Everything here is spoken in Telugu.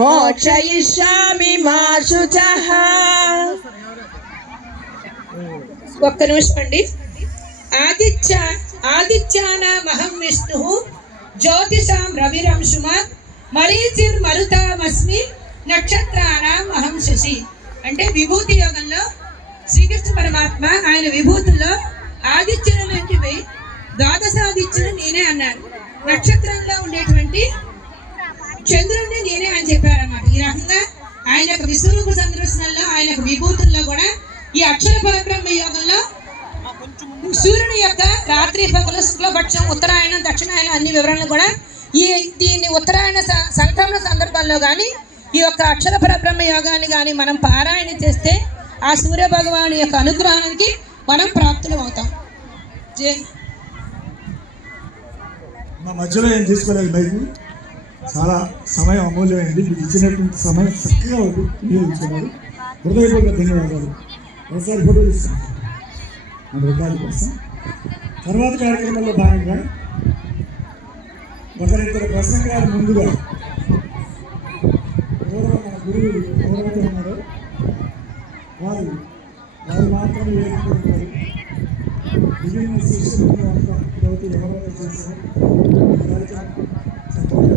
మోక్షయిష్యామి మా శుచః. ఒక్క నిమిషం అండి. ఆదిత్యానామహం విష్ణు జ్యోతిషాం రవిరంశుమాన్ మరీచిర్మరుతామస్మి నక్షత్రానాం అహం శశి. అంటే విభూతి యోగంలో శ్రీకృష్ణ పరమాత్మ ఆయన విభూతుల్లో ఆదిత్యులకి ద్వాదశాదిత్యులు నేనే అన్నాడు. నక్షత్రంలో ఉండేటువంటి చంద్రుడిని నేనే అని చెప్పారన్నమాట. ఈ రకంగా ఆయన యొక్క విశ్వరూప సందర్శనలో ఆయన యొక్క విభూతుల్లో కూడా ఈ అక్షర పరబ్రహ్మ యోగంలో సూర్యుని యొక్క రాత్రి పగలు శుక్లపక్షం ఉత్తరాయణం దక్షిణాయనం అన్ని వివరాలు కూడా దీన్ని ఉత్తరాయణ సంక్రమణ సందర్భాల్లో కానీ ఈ యొక్క అక్షర పరబ్రహ్మ యోగాన్ని కానీ మనం పారాయణ చేస్తే ఆ సూర్య భగవాను యొక్క అనుగ్రహానికి మనం ప్రాప్తులం అవుతాం. మా మధ్యలో ఏం తీసుకోలేదు బయటికి. చాలా సమయం అమూల్యమైంది. మీకు ఇచ్చినటువంటి సమయం చక్కగా వినియోగించుకున్నారు. హృదయపూర్వక ధన్యవాదాలు. ఒకసారి ఫోటో తీస్తాను మన రికార్డు కోసం. తర్వాత కార్యక్రమంలో భాగంగా ఒకరిద్దరు ప్రసంగాలు ముందుగా ఎవరో మన గురువులు ఎవరైతే ఉన్నారో వారు మాత్రమే వేడుకుంటారు. మిగిలిన శిష్యులు అంతా ఎవరైతే చేశారో కార్యక్రమం చక్కగా